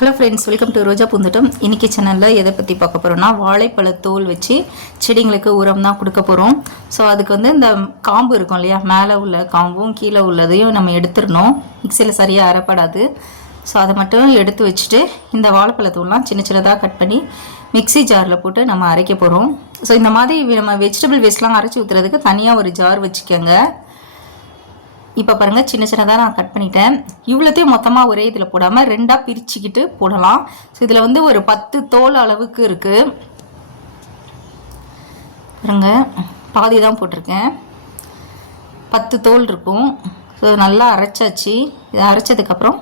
Hello friends welcome to Roja Poonthottam இன்னைக்கு சேனலில் எதை பற்றி பார்க்க போகிறோம்னா வாழைப்பழ தோல் வச்சு செடிங்களுக்கு உரம் தான் கொடுக்க போகிறோம் ஸோ அதுக்கு வந்து இந்த காம்பு இருக்கும் இல்லையா? மேலே உள்ள காம்பும் கீழே உள்ளதையும் நம்ம எடுத்துடணும். மிக்சியில் சரியாக அரைப்படாது. ஸோ அதை மட்டும் எடுத்து வச்சுட்டு இந்த வாழைப்பழ தூள்லாம் சின்ன சின்னதாக கட் பண்ணி மிக்ஸி ஜாரில் போட்டு நம்ம அரைக்க போகிறோம் ஸோ இந்த மாதிரி நம்ம வெஜிடபிள் வேஸ்ட்லாம் அரைச்சி ஊற்றுறதுக்கு தனியாக ஒரு ஜார் வச்சுக்கோங்க. இப்போ பாருங்கள் சின்ன சின்னதாக நான் கட் பண்ணிட்டேன். இவ்வளோத்தையும் மொத்தமாக ஒரே இதில் போடாமல் ரெண்டாக பிரிச்சுக்கிட்டு போடலாம். ஸோ இதில் வந்து ஒரு பத்து தோல் அளவுக்கு இருக்குது பாருங்க பாதி தான் போட்டிருக்கேன். பத்து தோல் இருக்கும். ஸோ நல்லா அரைச்சாச்சு. இதை அரைச்சதுக்கப்புறம்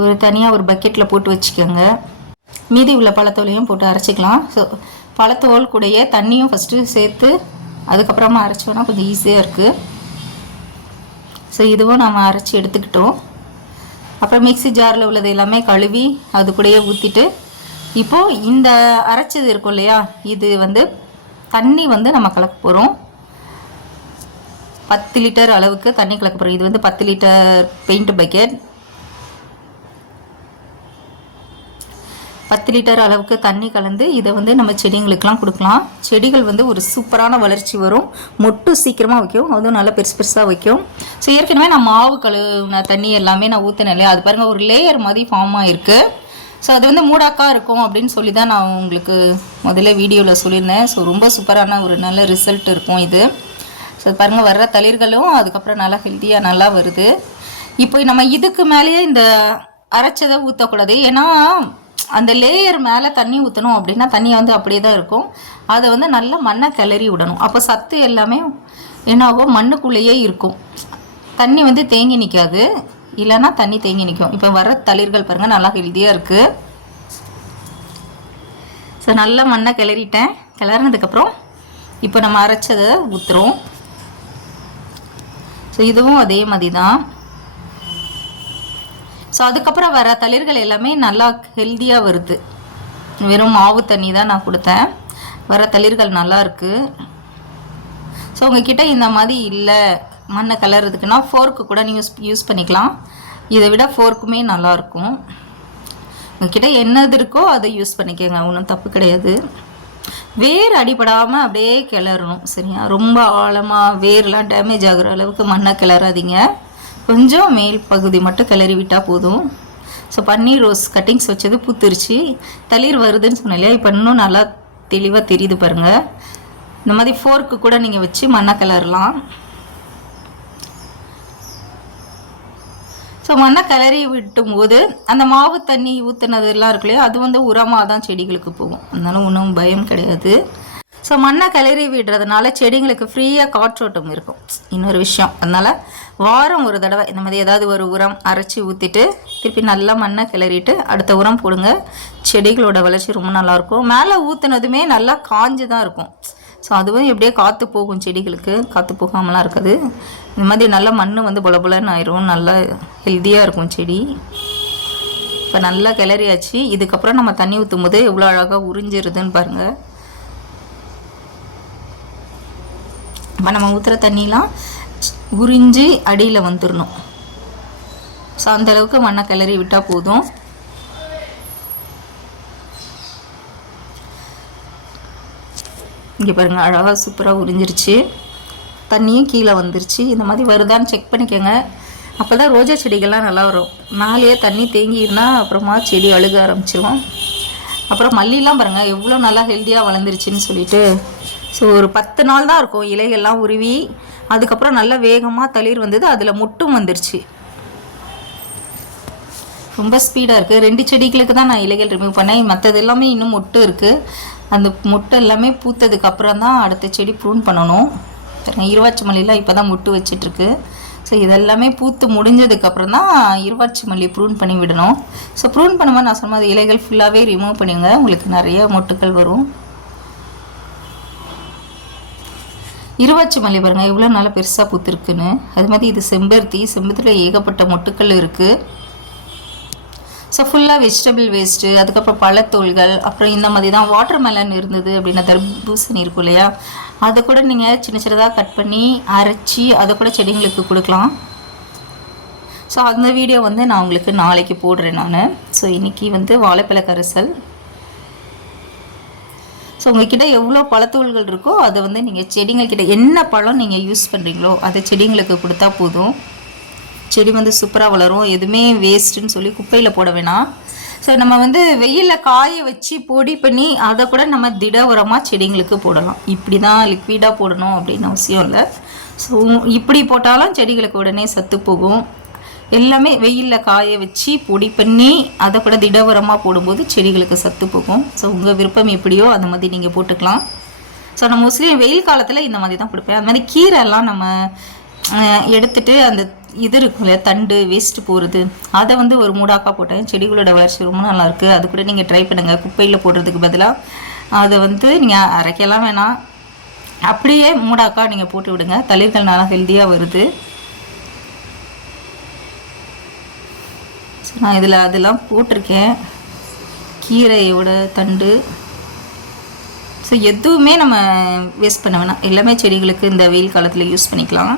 ஒரு தனியாக ஒரு பக்கெட்டில் போட்டு வச்சுக்கோங்க. மீதி உள்ள பழத்தோலையும் போட்டு அரைச்சிக்கலாம். ஸோ பழத்தோல் கூடயே தண்ணியும் ஃபஸ்ட்டு சேர்த்து அதுக்கப்புறமா அரைச்சோன்னா கொஞ்சம் ஈஸியாக இருக்குது ஸோ இதுவும் நம்ம அரைச்சி எடுத்துக்கிட்டோம். அப்புறம் மிக்ஸி ஜாரில் உள்ளது எல்லாமே கழுவி அது கூடயே ஊற்றிட்டு இப்போது இந்த அரைச்சது இருக்கும் இல்லையா இது வந்து தண்ணி வந்து நம்ம கலக்க போகிறோம் பத்து லிட்டர் அளவுக்கு தண்ணி கலக்க போகிறோம் இது வந்து பத்து லிட்டர் பெயிண்ட் பக்கெட் பத்து லிட்டர் அளவுக்கு தண்ணி கலந்து இதை வந்து நம்ம செடிங்களுக்கெலாம் கொடுக்கலாம். செடிகள் வந்து ஒரு சூப்பரான வளர்ச்சி வரும். மொட்டு சீக்கிரமாக வைக்கும் அதுவும் நல்லா பெருசு பெருசாக வைக்கும் ஸோ ஏற்கனவே நான் மாவு கழுவுன தண்ணி எல்லாமே நான் ஊற்றினேன் இல்லையா? அது பாருங்கள் ஒரு லேயர் மாதிரி ஃபார்ம் ஆகிருக்கு ஸோ அது வந்து மூடாக்கா இருக்கும் அப்படின்னு சொல்லி தான் நான் உங்களுக்கு முதல்ல வீடியோவில் சொல்லியிருந்தேன். ஸோ ரொம்ப சூப்பரான ஒரு நல்ல ரிசல்ட் இருக்கும் இது. ஸோ பாருங்கள் வர்ற தளிர்களும் அதுக்கப்புறம் நல்லா ஹெல்த்தியாக நல்லா வருது. இப்போ நம்ம இதுக்கு மேலேயே இந்த அரைச்சதை ஊற்றக்கூடாது ஏன்னா அந்த லேயர் மேலே தண்ணி ஊற்றணும் அப்படின்னா தண்ணி வந்து அப்படியே தான் இருக்கும். அதை வந்து நல்லா மண்ணை கிளறி விடணும். அப்போ சத்து எல்லாமே என்னாகும் மண்ணுக்குள்ளேயே இருக்கும். தண்ணி வந்து தேங்கி நிற்காது இல்லைன்னா தண்ணி தேங்கி நிற்கும் இப்போ வர தளிர்கள் பாருங்கள் நல்லா ஹெல்த்தியாக இருக்குது ஸோ நல்லா மண்ணை கிளறிட்டேன். கிளறினதுக்கப்புறம் இப்போ நம்ம அரைச்சதை ஊற்றுறோம் ஸோ இதுவும் அதே மாதிரி தான் ஸோ அதுக்கப்புறம் வர தளிர்கள் எல்லாமே நல்லா ஹெல்த்தியாக வருது. வெறும் மாவு தண்ணி தான் நான் கொடுத்தேன். வர தளிர்கள் நல்லா இருக்குது ஸோ உங்ககிட்ட இந்த மாதிரி இல்லை. மண்ணை கலர்றதுக்குன்னா ஃபோர்க்கு கூட நீங்கள் யூஸ் யூஸ் பண்ணிக்கலாம். இதை விட ஃபோர்க்குமே நல்லாயிருக்கும் உங்ககிட்ட என்னது இருக்கோ அதை யூஸ் பண்ணிக்கோங்க. ஒன்றும் தப்பு கிடையாது. வேர் அடிபடாமல் அப்படியே கிளறணும். சரியா? ரொம்ப ஆழமாக வேர்லாம் டேமேஜ் ஆகுற அளவுக்கு மண்ணை கிளறாதீங்க. கொஞ்சம் மேல் பகுதி மட்டும் கிளறி விட்டால் போதும். ஸோ பன்னீர் ரோஸ் கட்டிங்ஸ் வச்சது பூத்துருச்சு. தளிர் வருதுன்னு சொன்னேன் இப்போ இன்னும் நல்லா தெளிவாக தெரியுது பாருங்கள் இந்த மாதிரி ஃபோர்க்கு கூட நீங்கள் வச்சு மண்ணை கிளறலாம். ஸோ மண்ணை கிளறி விட்டும் போது அந்த மாவு தண்ணி ஊற்றுனதெல்லாம் இருக்கு இல்லையா அது வந்து உரமாக தான் செடிகளுக்கு போகும். அதனால ஒன்றும் பயம் கிடையாது. ஸோ மண்ணை கிளறி விடுறதுனால செடிங்களுக்கு ஃப்ரீயாக காற்றோட்டம் இருக்கும். இன்னொரு விஷயம் அதனால் வாரம் ஒரு தடவை இந்த மாதிரி ஏதாவது ஒரு உரம் அரைச்சி ஊற்றிட்டு திருப்பி நல்லா மண்ணை கிளறிட்டு அடுத்த உரம் போடுங்க. செடிகளோட வளர்ச்சி ரொம்ப நல்லாயிருக்கும் மேலே ஊற்றுனதுமே நல்லா காஞ்சு தான் இருக்கும். ஸோ அதுவும் எப்படியே காற்று போகும் செடிகளுக்கு. காற்று போகாமலாம் இருக்குது. இந்த மாதிரி நல்லா மண் வந்து பொல பொலன்னு ஆயிரும். நல்லா ஹெல்த்தியாக இருக்கும் செடி. இப்போ நல்லா கிளறியாச்சு. இதுக்கப்புறம் நம்ம தண்ணி ஊற்றும் போது எவ்வளோ அழகாக உறிஞ்சிருதுன்னு பாருங்கள் நம்ம ஊற்றுற தண்ணிலாம் உறிஞ்சி அடியில் வந்துடணும் ஸோ அந்தளவுக்கு மண்ணை கிளறி விட்டால் போதும். இங்கே பாருங்கள் அழகாக சூப்பராக உறிஞ்சிருச்சு. தண்ணியும் கீழே வந்துருச்சு. இந்த மாதிரி வருதான்னு செக் பண்ணிக்கோங்க. அப்போ தான் ரோஜா செடிகள்லாம் நல்லா வரும். மேலேயே தண்ணி தேங்கியிருந்தால் அப்புறமா செடி அழுக ஆரம்பிச்சிடும் அப்புறம் மல்லிலாம் பாருங்கள் எவ்வளோ நல்லா ஹெல்த்தியாக வளர்ந்துருச்சுன்னு சொல்லிட்டு. ஸோ ஒரு பத்து நாள் தான் இருக்கும் இலைகள்லாம் உருவி அதுக்கப்புறம் நல்லா வேகமாக தளிர் வந்தது அதில் முட்டும் வந்துருச்சு. ரொம்ப ஸ்பீடாக இருக்குது ரெண்டு செடிகளுக்கு தான் நான் இலைகள் ரிமூவ் பண்ணேன். மற்றது எல்லாமே இன்னும் மொட்டு இருக்குது அந்த முட்டை எல்லாமே பூத்ததுக்கு அப்புறம் தான் அடுத்த செடி ப்ரூன் பண்ணணும். இருவாச்சி மல்லிலாம் இப்போ தான் மொட்டு வச்சிட்ருக்கு. ஸோ இதெல்லாமே பூத்து முடிஞ்சதுக்கப்புறம் தான் இருவாச்சி மல்லி ப்ரூன் பண்ணி விடணும். ஸோ ப்ரூன் பண்ணும்போது நான் சொன்ன மாதிரி இலைகள் ஃபுல்லாகவே ரிமூவ் பண்ணிங்க உங்களுக்கு நிறைய மொட்டுக்கள் வரும். இருவாச்சி மல்லி பாருங்கள் எவ்வளோ நல்லா பெருசாக பூத்துருக்குன்னு. அது மாதிரி இது செம்பருத்தி செம்பருத்தியில் ஏகப்பட்ட மொட்டுக்கள் இருக்குது ஸோ ஃபுல்லாக வெஜிடபிள் வேஸ்ட்டு அதுக்கப்புறம் பழத்தோல்கள் அப்புறம் இந்த மாதிரி தான் வாட்டர் மெலன் இருந்தது அப்படின்னா தர்பூசணி இருக்கும் இல்லையா? அதை கூட நீங்கள் சின்ன சின்னதாக கட் பண்ணி அரைச்சி அதை கூட செடிங்களுக்கு கொடுக்கலாம். ஸோ அந்த வீடியோ வந்து நான் உங்களுக்கு நாளைக்கு போடுறேன் நான். ஸோ இன்றைக்கி வந்து வாழைப்பழ கரைசல். ஸோ உங்ககிட்ட எவ்வளோ பழத்தூள்கள் இருக்கோ அதை வந்து நீங்கள் செடிங்கள்கிட்ட என்ன பழம் நீங்கள் யூஸ் பண்ணுறீங்களோ அதை செடிங்களுக்கு கொடுத்தா போதும். செடி வந்து சூப்பராக வளரும். எதுவுமே வேஸ்ட்டுன்னு சொல்லி குப்பையில் போட வேணாம். ஸோ நம்ம வந்து வெயிலில் காய வச்சு பொடி பண்ணி அதை கூட நம்ம திட உரமாக செடிங்களுக்கு போடலாம். இப்படி தான் லிக்விடாக போடணும் அப்படின்னு அவசியம் இல்லை. ஸோ இப்படி போட்டாலும் செடிகளுக்கு உடனே சத்து போகும். எல்லாமே வெயிலில் காய வச்சு பொடி பண்ணி அதை கூட திடவரமாக போடும்போது செடிகளுக்கு சத்து போகும். ஸோ உங்கள் விருப்பம் எப்படியோ அந்த மாதிரி நீங்கள் போட்டுக்கலாம். ஸோ நான் மோஸ்ட்லி வெயில் காலத்தில் இந்த மாதிரி தான் கொடுப்பேன் அது மாதிரி கீரைலாம் நம்ம எடுத்துட்டு அந்த இது இருக்கும் இல்லையா தண்டு வேஸ்ட்டு போகிறது அதை வந்து ஒரு மூடாக்கா போட்டேன். செடிகளோட வளர்ச்சி ரொம்ப நல்லாயிருக்கு அது கூட நீங்கள் ட்ரை பண்ணுங்கள் குப்பையில் போடுறதுக்கு பதிலாக அதை வந்து நீங்கள் அரைக்கலாம் வேணாம். அப்படியே மூடாக்கா நீங்கள் போட்டு விடுங்க. தளிர்கள் நல்லா ஹெல்த்தியாக வருது. நான் இதில் அதெல்லாம் போட்டிருக்கேன். கீரையோட தண்டு. ஸோ எதுவுமே நம்ம வேஸ்ட் பண்ண வேணாம். எல்லாமே செடிகளுக்கு இந்த வெயில் காலத்தில் யூஸ் பண்ணிக்கலாம்.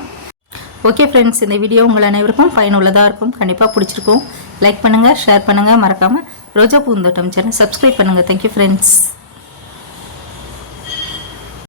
ஓகே ஃப்ரெண்ட்ஸ் இந்த வீடியோ உங்கள் அனைவருக்கும் பயனுள்ளதாக இருக்கும். கண்டிப்பாக பிடிச்சிருக்கும். லைக் பண்ணுங்கள் ஷேர் பண்ணுங்கள் மறக்காமல் ரோஜா பூந்தோட்டம் சேனல் சப்ஸ்கிரைப் பண்ணுங்கள் தேங்க்யூ ஃப்ரெண்ட்ஸ்